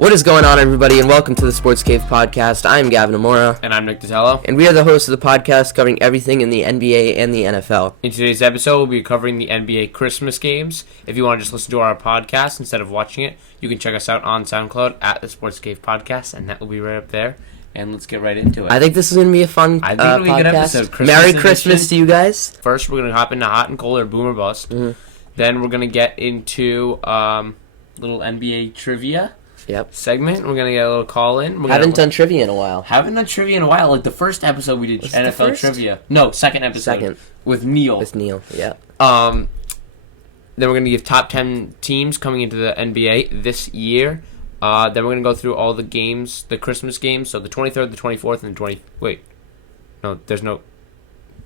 What is going on, everybody, and welcome to the Sports Cave Podcast. I'm Gavin Amora. And I'm Nick Datello. And we are the hosts of the podcast covering everything in the NBA and the NFL. In today's episode, we'll be covering the NBA Christmas games. If you want to just listen to our podcast instead of watching it, you can check us out on SoundCloud at the Sports Cave Podcast, and that will be right up there. And let's get right into it. I think this is going to be a fun it'll be a good episode. Merry Christmas to you guys. First, we're going to hop into hot and cold or boom or bust. Mm-hmm. Then we're going to get into little NBA trivia. Yep. Segment. We're going to get a little call in. Haven't done trivia in a while. Haven't done trivia in a while. Like the first episode we did NFL trivia. No, second episode. Second. With Neil. With Neil, yeah. Then we're going to give top 10 teams coming into the NBA this year. Then we're going to go through all the games, the Christmas games. So the 23rd, the 24th, and the 20... Wait. No, there's no...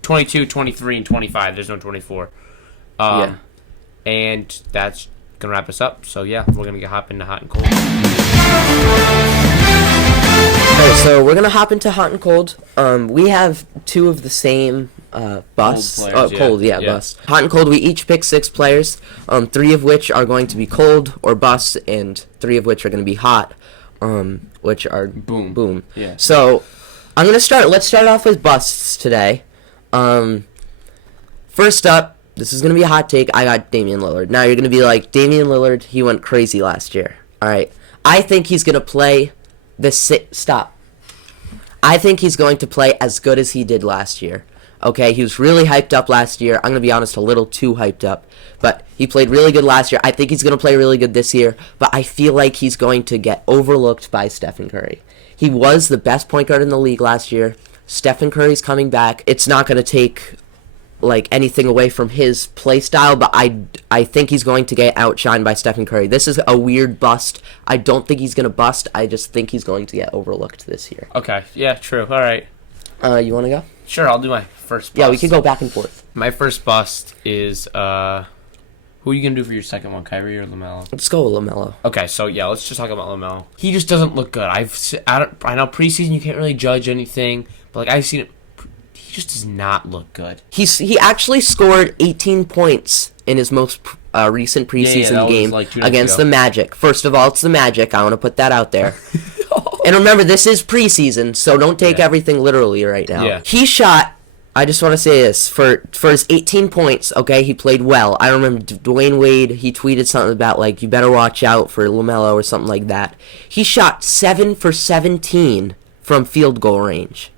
22, 23, and 25. There's no 24. Yeah. And that's going to wrap us up. So, yeah, we're going to hop into hot and cold. Okay, so we're going to hop into hot and cold. We have two of the same busts. Cold players, bust. Hot and cold, we each pick 6 players, 3 of which are going to be cold or bust, and 3 of which are going to be hot, which are boom. Yeah. So let's start off with busts today. First up, this is going to be a hot take. I got Damian Lillard. Now you're going to be like, Damian Lillard, he went crazy last year. All right. I think he's going to play I think he's going to play as good as he did last year. Okay, he was really hyped up last year. I'm going to be honest, a little too hyped up. But he played really good last year. I think he's going to play really good this year. But I feel like he's going to get overlooked by Stephen Curry. He was the best point guard in the league last year. Stephen Curry's coming back. It's not going to take anything away from his play style, but I think he's going to get outshined by Stephen Curry. This is a weird bust. I don't think he's going to bust. I just think he's going to get overlooked this year. Okay, yeah, true. All right. You want to go? Sure, I'll do my first bust. Yeah, we can go back and forth. My first bust is, who are you going to do for your second one, Kyrie or LaMelo? Let's go with LaMelo. Okay, so yeah, let's just talk about LaMelo. He just doesn't look good. I know preseason you can't really judge anything, but I've seen it. He just does not look good. He actually scored 18 points in his most recent preseason game against the Magic. First of all, it's the Magic. I want to put that out there. And remember, this is preseason, so don't take everything literally right now. Yeah. He shot, I just want to say this, for his 18 points, okay, he played well. I remember Dwayne Wade, he tweeted something about, you better watch out for LaMelo or something like that. He shot 7 for 17 from field goal range.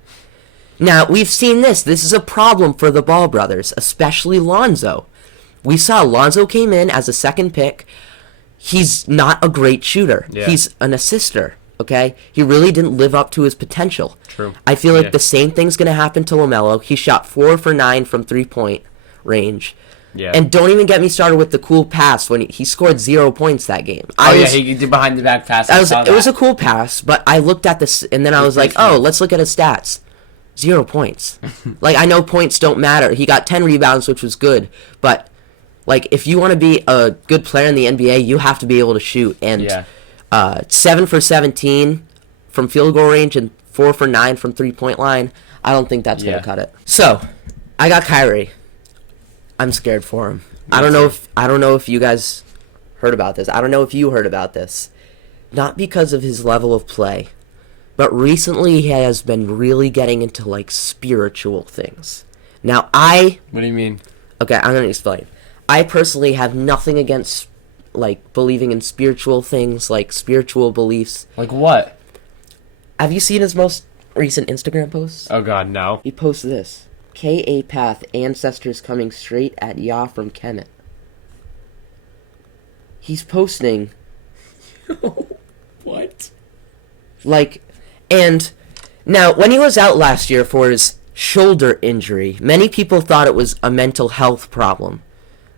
Now, we've seen this. This is a problem for the Ball brothers, especially Lonzo. We saw Lonzo came in as a second pick. He's not a great shooter. Yeah. He's an assister, okay? He really didn't live up to his potential. True. I feel like the same thing's going to happen to LaMelo. He shot 4 for 9 from three-point range. Yeah. And don't even get me started with the cool pass when he scored 0 points that game. He did behind the back pass. It was a cool pass, but I looked at this, and then I was like, let's look at his stats. 0 points. I know points don't matter. He got 10 rebounds, which was good. But, if you want to be a good player in the NBA, you have to be able to shoot. And 7 for 17 from field goal range and 4 for 9 from three-point line, I don't think that's going to cut it. So, I got Kyrie. I'm scared for him. I don't know if you guys heard about this. I don't know if you heard about this. Not because of his level of play. But recently he has been really getting into, spiritual things. Now, What do you mean? Okay, I'm going to explain. I personally have nothing against, believing in spiritual things, spiritual beliefs. Like what? Have you seen his most recent Instagram posts? Oh, God, no. He posts this. K.A. Path, ancestors coming straight at Ya from Kemet. He's posting... What? And now, when he was out last year for his shoulder injury, many people thought it was a mental health problem.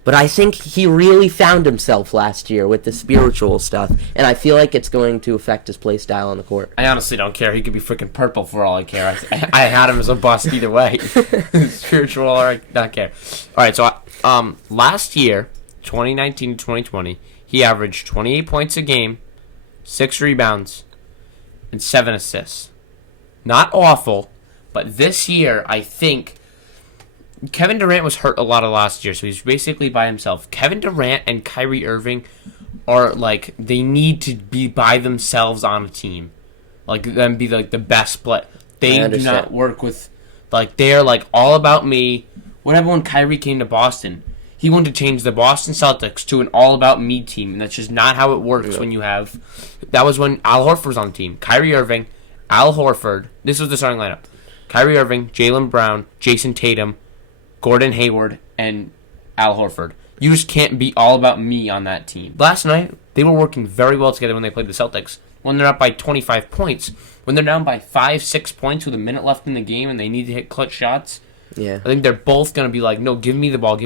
But I think he really found himself last year with the spiritual stuff, and I feel like it's going to affect his play style on the court. I honestly don't care. He could be freaking purple for all I care. I had him as a bust either way. Spiritual or not care. All right, so last year, 2019 to 2020, he averaged 28 points a game, 6 rebounds, and 7 assists. Not awful, but this year, I think Kevin Durant was hurt a lot of last year, so he's basically by himself. Kevin Durant and Kyrie Irving are like they need to be by themselves on a team, like them be like the best play. They do not work with like they're like all about me. What happened when Kyrie came to Boston? He wanted to change the Boston Celtics to an all about me team, and that's just not how it works when you have. That was when Al Horford was on the team. Kyrie Irving, Al Horford. This was the starting lineup: Kyrie Irving, Jaylen Brown, Jason Tatum, Gordon Hayward, and Al Horford. You just can't be all about me on that team. Last night, they were working very well together when they played the Celtics. When they're up by 25 points, when they're down by 5-6 points with a minute left in the game and they need to hit clutch shots, I think they're both going to be like, no, give me the ball,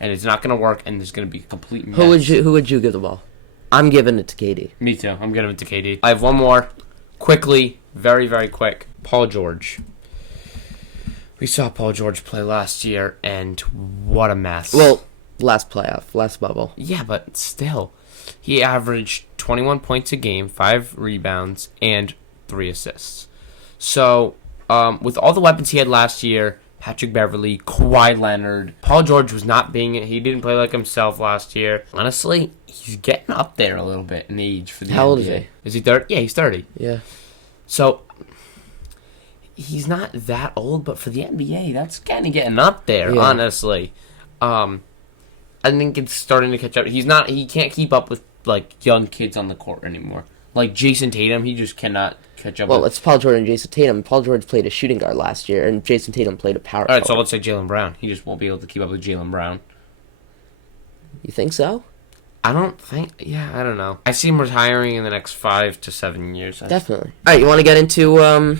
and it's not going to work, and there's going to be a complete mess. Who would you give the ball? I'm giving it to KD. Me too. I'm giving it to KD. I have one more. Quickly, very, very quick. Paul George. We saw Paul George play last year, and what a mess. Well, last bubble. Yeah, but still. He averaged 21 points a game, 5 rebounds, and 3 assists. So, with all the weapons he had last year, Patrick Beverley, Kawhi Leonard, Paul George was not he didn't play like himself last year. Honestly, he's getting up there a little bit in age for the NBA. How old is he? Is he 30? Yeah, he's 30. Yeah. So, he's not that old, but for the NBA, that's kind of getting up there, honestly. I think it's starting to catch up. He can't keep up with like young kids on the court anymore. Like Jason Tatum, he just cannot catch up. Well, it's Paul George and Jason Tatum. Paul George played a shooting guard last year, and Jason Tatum played a power forward. All right, so let's say Jaylen Brown. He just won't be able to keep up with Jaylen Brown. You think so? I don't think. Yeah, I don't know. I see him retiring in the next 5 to 7 years. Definitely. All right, you want to get into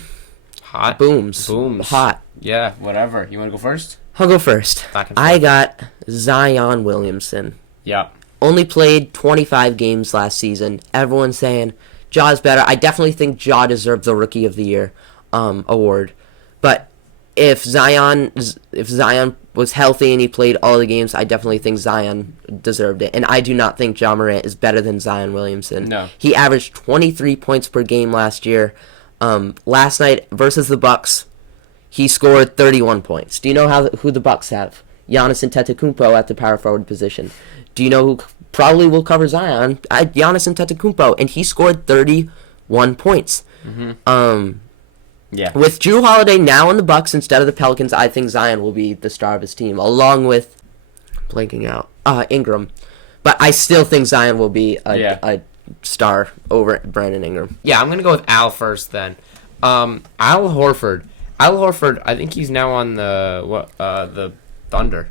hot booms? Hot. Yeah, whatever. You want to go first? I'll go first. I got Zion Williamson. Yeah. Only played 25 games last season. Everyone's saying Ja's better. I definitely think Ja deserved the Rookie of the Year award. But if Zion was healthy and he played all the games, I definitely think Zion deserved it. And I do not think Ja Morant is better than Zion Williamson. No. He averaged 23 points per game last year. Last night versus the Bucks, he scored 31 points. Do you know who the Bucks have? Giannis Antetokounmpo at the power forward position. Do you know who probably will cover Zion? Giannis Antetokounmpo, and he scored 31 points. Mm-hmm. Yeah. With Jrue Holiday now in the Bucks instead of the Pelicans, I think Zion will be the star of his team, along with Ingram. But I still think Zion will be a star over Brandon Ingram. Yeah, I'm gonna go with Al first then. Al Horford. Al Horford, I think he's now on the Thunder.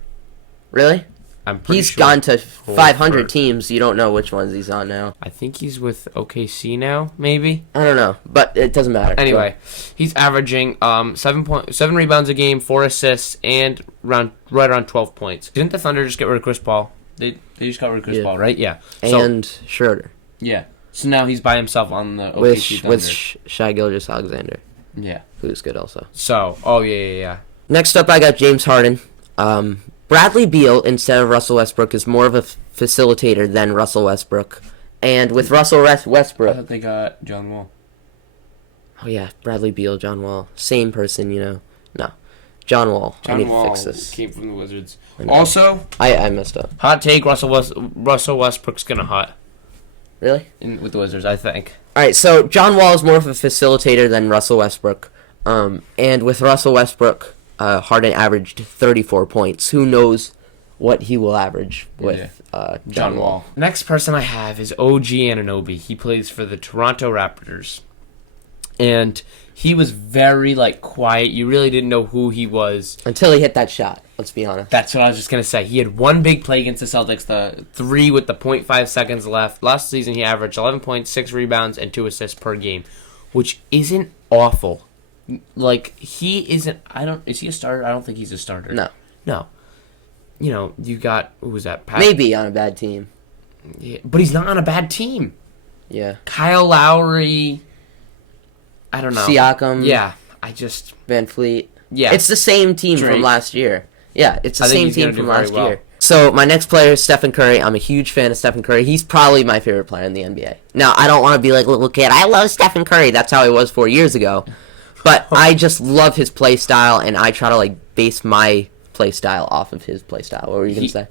Really? I'm pretty He's sure. gone to 500 teams. You don't know which ones he's on now. I think he's with OKC now, maybe. I don't know, but it doesn't matter. Anyway, he's averaging 7 rebounds a game, 4 assists, and right around 12 points. Didn't the Thunder just get rid of Chris Paul? They just got rid of Chris Paul, right? Yeah. And Schroeder. Yeah. So now he's by himself on the OKC Thunder. With Shai Gilgeous-Alexander. Yeah. Who's good also. So, yeah. Next up, I got James Harden. Bradley Beal, instead of Russell Westbrook, is more of a facilitator than Russell Westbrook. And with Russell Westbrook... I thought they got John Wall. Oh, yeah. Bradley Beal, John Wall. Same person, No. John Wall. I need to fix this. Came from the Wizards. Also... I messed up. Hot take, Russell Westbrook's gonna hot. Really? With the Wizards, I think. Alright, so John Wall is more of a facilitator than Russell Westbrook. And with Russell Westbrook... Harden averaged 34 points. Who knows what he will average with John Wall. Next person I have is OG Anunoby. He plays for the Toronto Raptors. And he was very, quiet. You really didn't know who he was. Until he hit that shot, let's be honest. That's what I was just going to say. He had one big play against the Celtics, the 3 with the 0.5 seconds left. Last season, he averaged 11 points, 6 rebounds, and 2 assists per game, which isn't awful. He isn't... Is he a starter? I don't think he's a starter. No. You got... Who was that? Maybe on a bad team. Yeah, but he's not on a bad team. Yeah. Kyle Lowry... I don't know. Siakam. Yeah. Van Fleet. Yeah. It's the same team Drake. from last year. Yeah, it's the same team from last well. year. So, my next player is Stephen Curry. I'm a huge fan of Stephen Curry. He's probably my favorite player in the NBA. Now, I don't want to be like, little kid, I love Stephen Curry. That's how I was 4 years ago. But I just love his play style, and I try to base my play style off of his play style. What were you gonna say?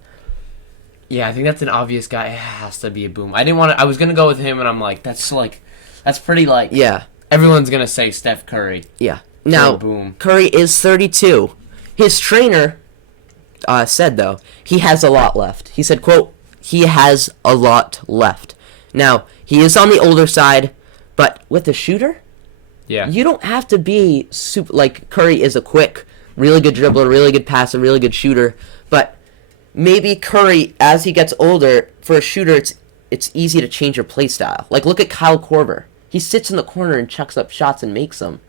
Yeah, I think that's an obvious guy. It has to be a boom. I didn't want to. I was gonna go with him, and I'm like, that's pretty like. Yeah. Everyone's gonna say Steph Curry. Yeah. Now, boom. Curry is 32. His trainer said, though, he has a lot left. He said, quote, he has a lot left. Now, he is on the older side, but with a shooter, Yeah. you don't have to be super, like, Curry is a quick, really good dribbler, really good passer, really good shooter, but maybe Curry, as he gets older, for a shooter, it's easy to change your play style. Like, look at Kyle Korver. He sits in the corner and chucks up shots and makes them.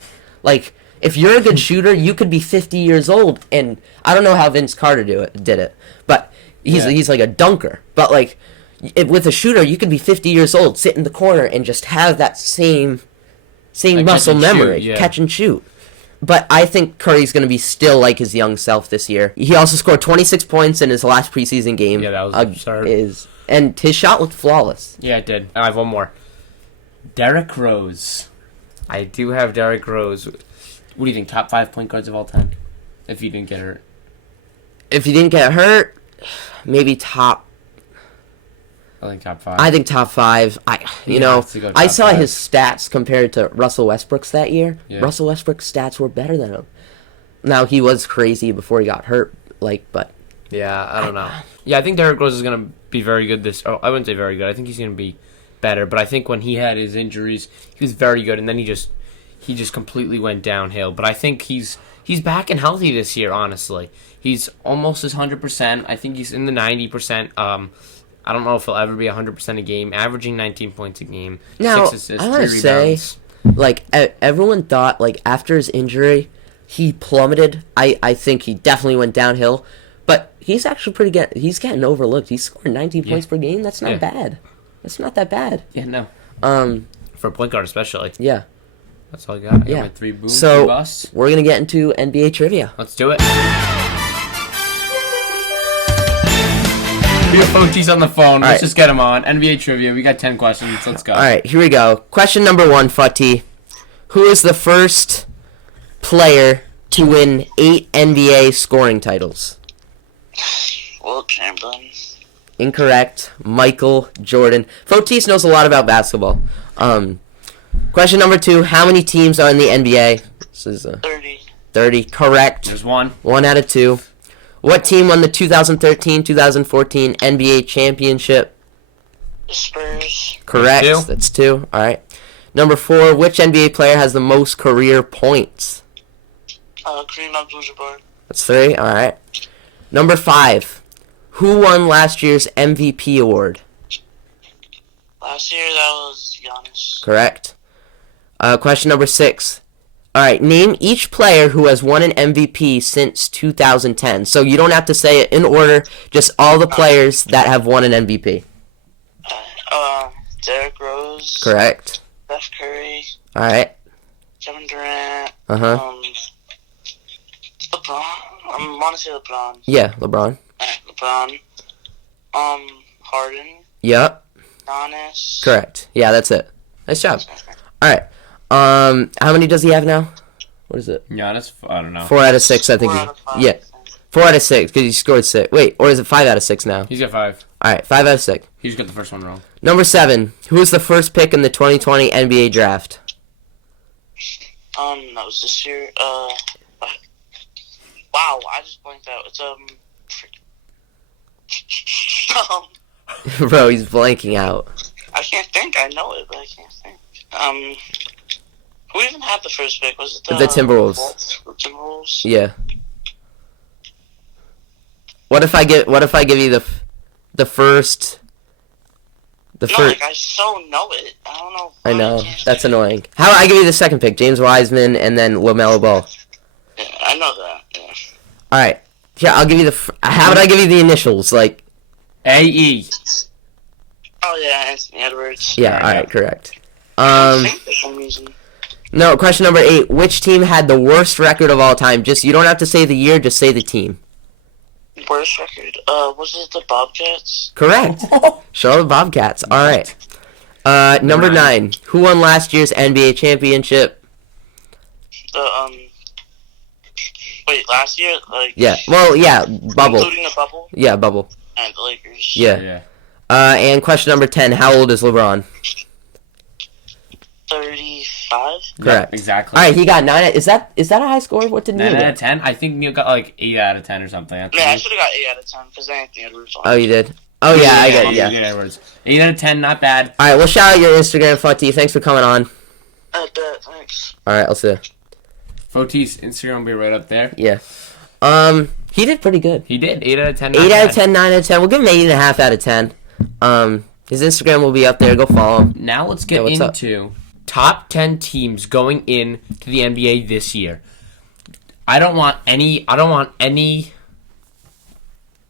Like, if you're a good shooter, you could be 50 years old, and I don't know how Vince Carter did it, but he's like a dunker. But, like, with a shooter, you could be 50 years old, sit in the corner, and just have that same Like muscle memory, shoot, yeah. catch and shoot. But I think Curry's going to be still like his young self this year. He also scored 26 points in his last preseason game. Yeah, that was absurd. And his shot looked flawless. Yeah, it did. I have one more. Derrick Rose. I do have Derrick Rose. What do you think? Top 5 point guards of all time? If he didn't get hurt. If he didn't get hurt, maybe top. I think top 5. I think top 5. I top saw 5. his stats compared to Russell Westbrook's that year. Yeah. Russell Westbrook's stats were better than him. Now he was crazy before he got hurt, but Yeah, I don't know. Yeah, I think Derrick Rose is going to be very good this... Oh, I wouldn't say very good. I think he's going to be better. But I think when he had his injuries, he was very good. And then he just completely went downhill. But I think he's back and healthy this year, honestly. He's almost his 100%. I think he's in the 90%. I don't know if he'll ever be 100% a game, averaging 19 points a game, now 6 assists, I want 3 to say, rebounds. like everyone thought, like after his injury, he plummeted. I think he definitely went downhill, but he's actually pretty good. He's getting overlooked. He's scoring 19 points per game. That's not bad. That's not that bad. Yeah, no. For a point guard especially. Yeah. That's all I got. I got Yeah. my 3 booms, So 3 busts. we're gonna get into NBA trivia. Let's do it. We have Fotis on the phone. Let's just get him on. NBA trivia. We got 10 questions. Let's go. All right, here we go. Question number 1, Fati. Who is the first player to win 8 NBA scoring titles? Wilt Chamberlain. Incorrect. Michael Jordan. Fotis knows a lot about basketball. Question number 2. How many teams are in the NBA? This is 30. 30. Correct. There's 1. 1 out of 2. What team won the 2013-2014 NBA championship? The Spurs. Correct. That's 2. That's 2. All right. Number 4. Which NBA player has the most career points? Kareem Abdul-Jabbar. That's 3. All right. Number 5. Who won last year's MVP award? Last year, that was Giannis. Correct. Question number 6. All right. Name each player who has won an MVP since 2010. So you don't have to say it in order. Just all the players that have won an MVP. Derrick Rose. Correct. Steph Curry. All right. Kevin Durant. Uh-huh. LeBron. I want to say LeBron. Yeah, LeBron. LeBron. Harden. Yep. Giannis. Correct. Yeah, that's it. Nice job. All right. How many does he have now? What is it? Giannis? I don't know. 4 out of 6, I think. 4 out of 5. Yeah. 4 out of 6, because he scored 6. Wait, or is it 5 out of 6 now? He's got 5. All right, 5 out of 6. He just got the first one wrong. Number 7. Who was the first pick in the 2020 NBA draft? That was this year. Wow, I just blanked out. It's Bro, he's blanking out. I can't think. I know it, but I can't think. Who even had the first pick? Was it The Timberwolves. The Timberwolves. Yeah. What if I give you the first? The No, first. like I so know it. I don't know. I why know can't that's think. annoying. How I give you the second pick? James Wiseman and then LaMelo Ball. Yeah, I know that. Yeah. All right. Yeah, I'll give you the. How would I give you the initials? Like. A.E. Oh yeah, Anthony Edwards. Yeah. All right. Correct. I think for some reason. No. Question number 8. Which team had the worst record of all time? Just you don't have to say the year. Just say the team. Worst record. Was it the Bobcats? Correct. Charlotte Bobcats. All right. Number 9. Who won last year's NBA championship? Wait, last year? Like. Yeah. Well, yeah. Bubble. Including the bubble. Yeah, bubble. And the Lakers. Yeah. And question number 10, how old is LeBron? 35. Correct. Yeah, exactly. All right, he got 9. Is that a high score? What did Neil 9 out get? of 10? I think Neil got like 8 out of 10 or something. Yeah, I should have got 8 out of 10 because Anthony Edwards. Oh, you did? Oh, yeah, I get it, yeah. Edwards. 8 out of 10, not bad. All right, well, shout out your Instagram, Fati. Thanks for coming on. Thanks. All right, I'll see you. Fotis Instagram will be right up there. Yeah. He did pretty good. He did. 8 out of 10. 8 out of 10, 9 out of 10. We'll give him 8.5 out of 10. His Instagram will be up there. Go follow him. Now let's get into top 10 teams going in to the NBA this year. I don't want any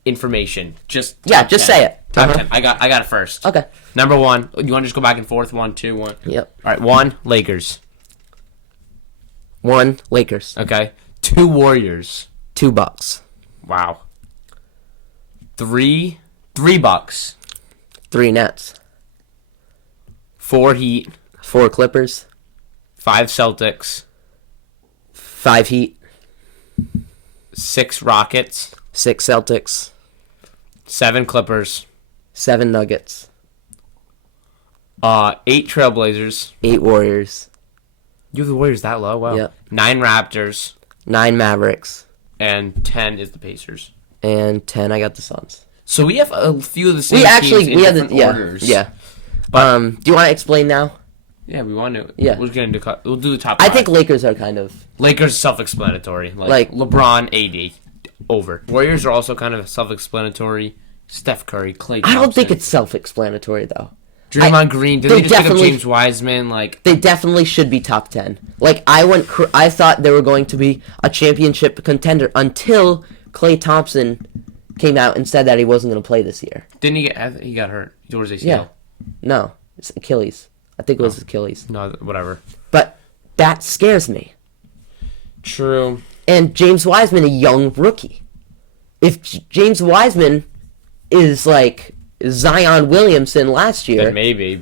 information. Just top 10. Say it. Top 10. I got it first. Okay. Number 1. You want to just go back and forth? 1, 2, 1. Yep. All right. 1, Lakers. 1, Lakers. Okay. 2, Warriors. 2, Bucks. Wow. 3, Bucks. 3, Nets. 4, Heat. 4, Clippers. 5, Celtics. 5, Heat. 6, Rockets. 6, Celtics. 7, Clippers. 7, Nuggets. 8, Trailblazers. 8, Warriors. You have the Warriors that low? Wow. Yep. 9, Raptors. 9, Mavericks. And 10 is the Pacers. And 10, I got the Suns. So we have a few of the same teams in different orders. Yeah. Do you want to explain now? Yeah, we want to. Yeah. We'll do the top I 5. think Lakers are kind of... Lakers self-explanatory. Like LeBron, AD, over. Warriors are also kind of self-explanatory. Steph Curry, Klay Thompson. I don't think it's self-explanatory, though. Draymond Green. Did they just pick up James Wiseman? They definitely should be top 10. I thought they were going to be a championship contender until Klay Thompson came out and said that he wasn't going to play this year. Didn't he got hurt? He tore his ACL. Yeah. No, it's Achilles. I think it was Achilles. No, whatever. But that scares me. True. And James Wiseman, a young rookie. If James Wiseman is like Zion Williamson last year... Then maybe,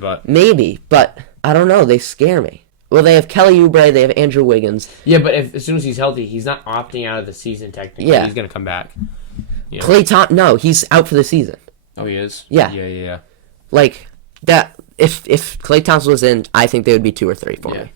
but I don't know. They scare me. Well, they have Kelly Oubre, they have Andrew Wiggins. Yeah, but as soon as he's healthy, he's not opting out of the season technically. Yeah. He's going to come back. Yeah. Klay Thompson, no, he's out for the season. Oh, he is? Yeah. Yeah. Like, that, if Klay Thompson was in, I think they would be 2 or 3 for me.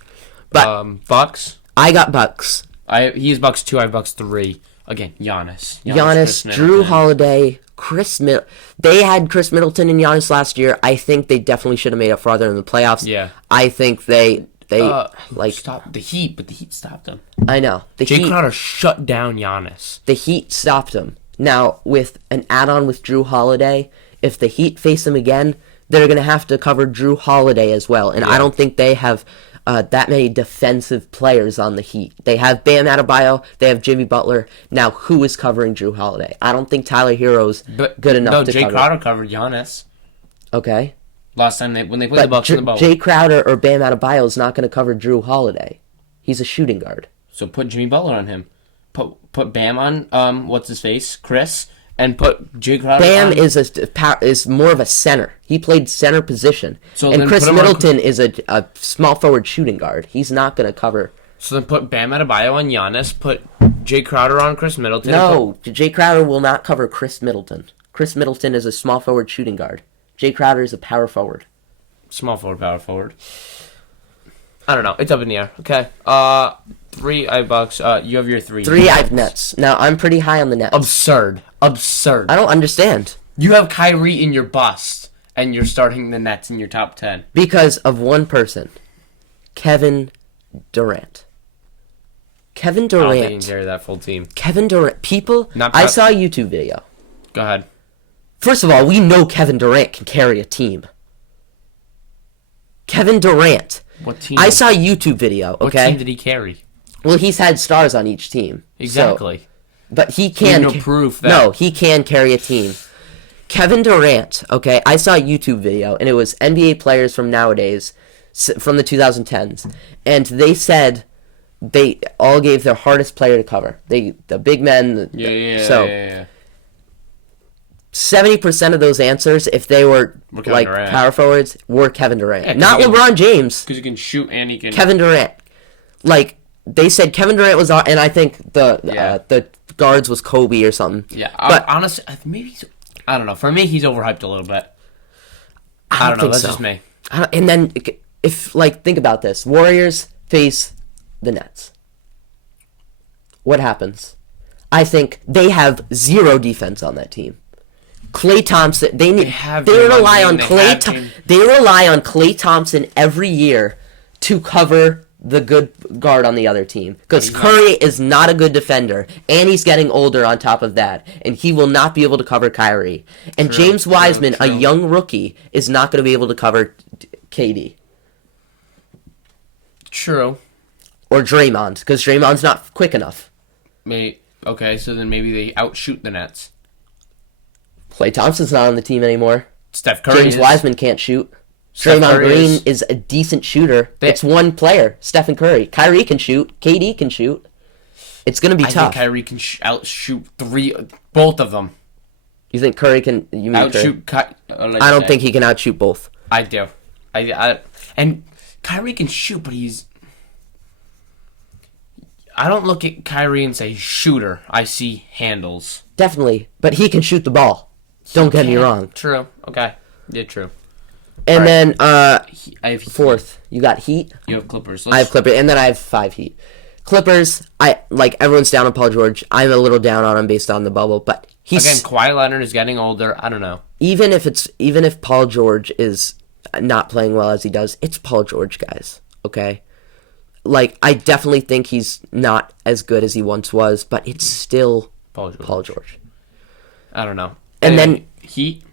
But Bucks? I got Bucks. He has Bucks 2, I have Bucks 3. Again, Giannis, Drew Holiday, Chris Middleton. They had Chris Middleton and Giannis last year. I think they definitely should have made it farther in the playoffs. Yeah. I think they stopped the Heat, but the Heat stopped them. I know. Jay Crowder shut down Giannis. The Heat stopped them. Now, with an add-on with Drew Holiday, if the Heat face them again, they're going to have to cover Drew Holiday as well. And I don't think they have that many defensive players on the Heat. They have Bam Adebayo. They have Jimmy Butler. Now, who is covering Drew Holiday? I don't think Tyler Hero's good enough to Jay cover. Crowder covered Giannis. Okay. Last time when they played the Bucks in the bubble. Jay Crowder or Bam Adebayo is not going to cover Drew Holiday. He's a shooting guard. So put Jimmy Butler on him. Put Bam on what's his face, Chris, and put Jay Crowder. Bam on. is more of a center. He played center position, so and Chris Middleton is a small forward shooting guard. He's not going to cover. So then put Bam Adebayo on Giannis. Put Jay Crowder on Chris Middleton. No, Jay Crowder will not cover Chris Middleton. Chris Middleton is a small forward shooting guard. Jay Crowder is a power forward. Small forward, power forward. I don't know. It's up in the air. Okay. 3, I have Bucks. You have your 3. 3, I have Nets. Now, I'm pretty high on the Nets. Absurd. I don't understand. You have Kyrie in your bust, and you're starting the Nets in your top 10. Because of one person. Kevin Durant. I don't think you can carry that full team. Kevin Durant. I saw a YouTube video. Go ahead. First of all, we know Kevin Durant can carry a team. Kevin Durant. What team? I saw a YouTube video, okay? What team did he carry? Well, he's had stars on each team. Exactly. So, but he can... no proof that... No, he can carry a team. Kevin Durant, okay? I saw a YouTube video, and it was NBA players from nowadays, from the 2010s. And they said they all gave their hardest player to cover. The big men... Yeah. 70% of those answers, if they were like Durant. power forwards, were Kevin Durant. Yeah, not LeBron James. Because he can shoot and he can... Kevin Durant. Like, they said Kevin Durant was... And I think the guards was Kobe or something. Yeah, but honestly, maybe... I don't know. For me, he's overhyped a little bit. I don't know. think That's so. just me. And then, if think about this, Warriors face the Nets. What happens? I think they have zero defense on that team. Klay Thompson, they rely on Klay Thompson every year to cover the good guard on the other team, because Curry is not a good defender, and he's getting older on top of that, and he will not be able to cover Kyrie. And James Wiseman, a young rookie, is not going to be able to cover KD. True. Or Draymond, because Draymond's not quick enough. Okay, so then maybe they outshoot the Nets. Klay Thompson's not on the team anymore. Steph Curry James Wiseman can't shoot. Draymond Green is a decent shooter. It's one player, Stephen Curry. Kyrie can shoot. KD can shoot. It's going to be tough. I think Kyrie can outshoot both of them. You think Curry can outshoot? I don't think he can outshoot both. I do. And Kyrie can shoot, but I don't look at Kyrie and say shooter. I see handles. Definitely, but he can shoot the ball. Don't get me wrong. True. Okay. Yeah, true. And then I have fourth, you got Heat. You have Clippers. I have Clippers, and then I have 5 Heat. Clippers, everyone's down on Paul George. I'm a little down on him based on the bubble, but again, Kawhi Leonard is getting older. I don't know. Even if Paul George is not playing well as he does, it's Paul George, guys. Okay, I definitely think he's not as good as he once was, but it's still Paul George. I don't know. And then Heat.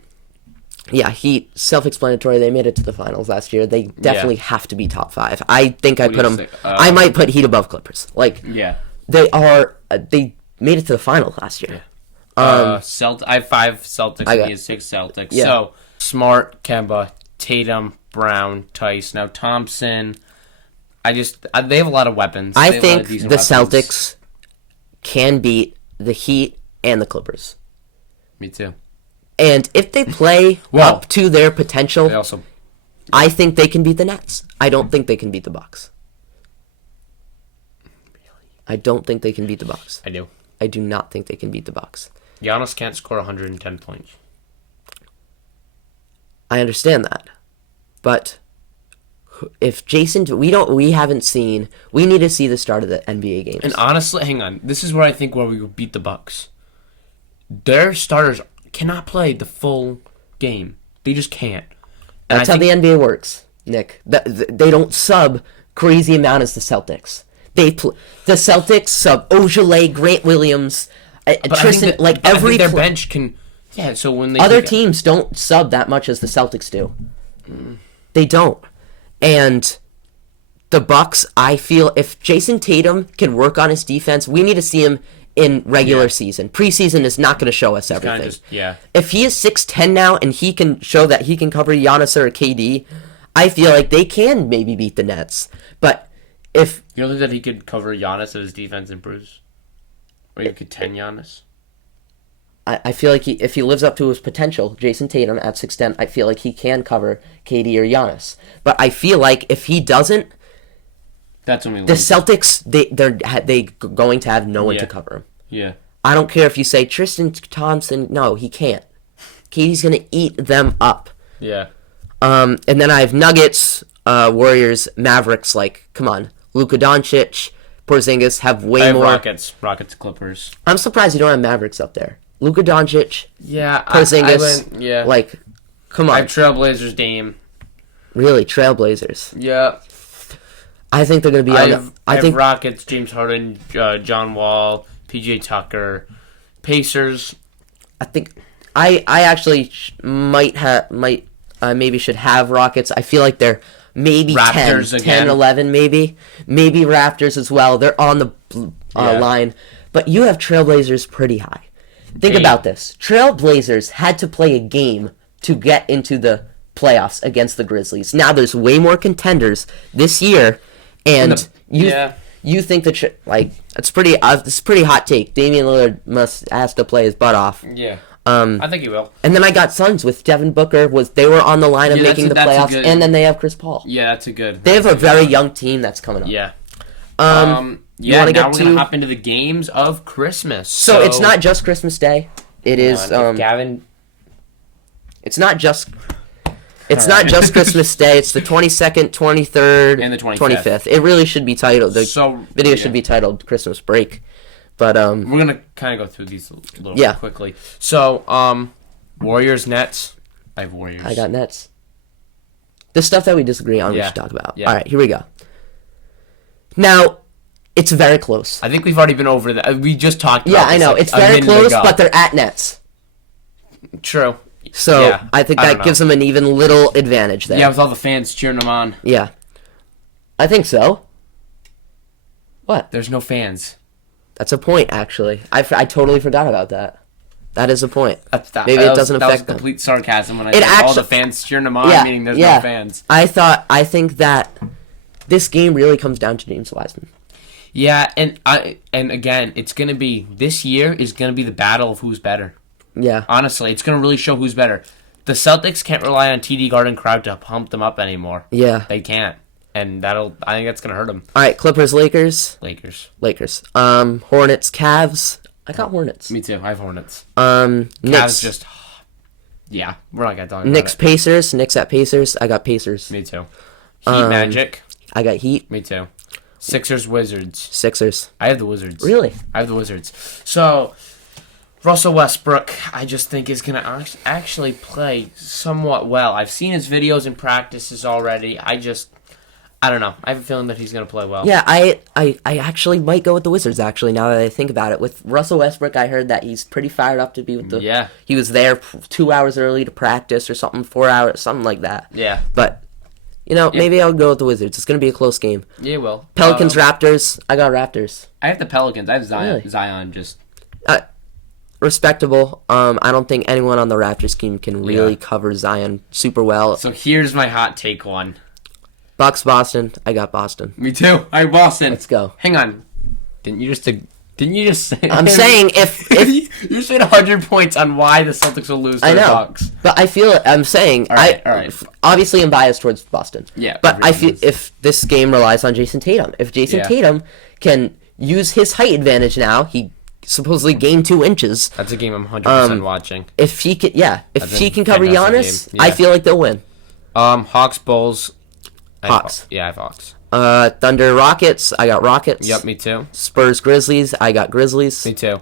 Yeah, Heat, self-explanatory. They made it to the finals last year. They definitely have to be top 5. I think I put them. I might put Heat above Clippers. They are. They made it to the finals last year. Yeah. I have 5 Celtics. And he has 6 Celtics. Yeah. So Smart, Kemba, Tatum, Brown, Tice. Now Thompson. They have a lot of weapons. I think the Celtics can beat the Heat and the Clippers. Me too. And if they play up to their potential, I think they can beat the Nets. I don't think they can beat the Bucks. I don't think they can beat the Bucks. I do. I do not think they can beat the Bucks. Giannis can't score 110 points. I understand that, but if Jason, we haven't seen. We need to see the start of the NBA games. And honestly, hang on. This is where I think we will beat the Bucks. Their starters cannot play the full game. They just can't. And that's how the NBA works, Nick. They don't sub crazy amount as the Celtics. The Celtics sub Ojale, Grant Williams, Tristan. Their bench can. Yeah. So when other teams don't sub that much as the Celtics do, they don't. And the Bucks, I feel, if Jason Tatum can work on his defense, we need to see him in regular season. Preseason is not going to show us everything. If he is 6'10" now and he can show that he can cover Giannis or KD, I feel like they can maybe beat the Nets. But if you don't think that he could cover Giannis if his defense improves, or you could 10 Giannis. I feel like if he lives up to his potential, Jason Tatum at 6'10", I feel like he can cover KD or Giannis. But I feel like if he doesn't, that's when we the Celtics, they're going to have no one to cover him. Yeah. I don't care if you say Tristan Thompson. No, he can't. KD's going to eat them up. Yeah. And then I have Nuggets, Warriors, Mavericks. Come on. Luka Doncic, Porzingis have way more. Rockets, Clippers. I'm surprised you don't have Mavericks up there. Luka Doncic. Yeah. Porzingis. Come on. I have Trailblazers, Dame. Really? Trailblazers. Yeah. I think they're going to be I think Rockets, James Harden, John Wall, PJ Tucker, Pacers. I think I actually maybe should have Rockets. I feel like they're maybe Raptors 10, 11 maybe. Maybe Raptors as well. They're on the line. But you have Trailblazers pretty high. Think about this. Trailblazers had to play a game to get into the playoffs against the Grizzlies. Now there's way more contenders this year. And you think that it's pretty hot take. Damian Lillard has to play his butt off. Yeah, I think he will. And then I got Suns with Devin Booker. They were on the line of making the playoffs, and then they have Chris Paul. Yeah, that's a good. They have a very young team that's coming up. Yeah. Now we're gonna hop into the games of Christmas. So it's not just Christmas Day. It is. If Gavin It's not just Christmas Day. It's the 22nd, 23rd, And the 25th. It really should be titled. The So, video yeah. should be titled Christmas Break. But We're gonna kind of go through these a little Yeah. bit quickly. So, Warriors, Nets. I have Warriors. I got Nets. The stuff that we disagree on, we Yeah. should talk about. Yeah. All right, here we go. Now, it's very close. I think we've already been over that. We just talked about Yeah, I this, know. like, It's a very minute close, ago. but they're at Nets. True. So Yeah, I think I that don't gives know. them an even little advantage there. Yeah, with all the fans cheering them on. Yeah. I think so. What? There's no fans. That's a point, actually. I totally forgot about that. That is a point. Maybe That it was- doesn't that was affect them. complete sarcasm when I It said all actu- the fans cheering them on, Yeah, meaning there's yeah. no fans. I think that this game really comes down to James Wiseman. Yeah, and again, it's gonna be this year is gonna be the battle of who's better. Yeah. Honestly, it's gonna really show who's better. The Celtics can't rely on TD Garden crowd to pump them up anymore. Yeah. They can't, and I think that's gonna hurt them. All right, Clippers, Lakers. Lakers. Hornets, Cavs. I got Hornets. Me too. I have Hornets. Cavs Cavs just. Yeah, we're not gonna talk about Knicks, it. Pacers. Knicks at Pacers. I got Pacers. Me too. Heat Magic. I got Heat. Me too. Sixers Wizards. Sixers. I have the Wizards. Really? I have the Wizards. So, Russell Westbrook, I just think is going to actually play somewhat well. I've seen his videos and practices already. I don't know. I have a feeling that he's going to play well. Yeah, I actually might go with the Wizards, actually, now that I think about it. With Russell Westbrook, I heard that he's pretty fired up to be with the... Yeah. He was there 2 hours early to practice or something, 4 hours, something like that. Yeah. But, maybe I'll go with the Wizards. It's going to be a close game. Yeah, well. Pelicans, Raptors. I got Raptors. I have the Pelicans. I have Zion. Really? Zion just... Respectable. I don't think anyone on the Raptors team can really cover Zion super well. So here's my hot take one. Bucks, Boston. I got Boston. Me too. I have Boston. Let's go. Hang on. Didn't you just say... I'm saying if you said 100 points on why the Celtics will lose to I the know, Bucks. but I feel I'm saying All right. obviously I'm biased towards Boston. Yeah, but I everyone feel if this game relies on Jason Tatum, if Jason Tatum can use his height advantage now, he supposedly gained 2 inches. That's a game I'm 100% watching. If he can, if he can cover fantastic Giannis, game. I Yeah. feel like they'll win. Hawks, Bulls. Hawks. I have Hawks. Thunder, Rockets. I got Rockets. Yep, me too. Spurs, Grizzlies. I got Grizzlies. Me too.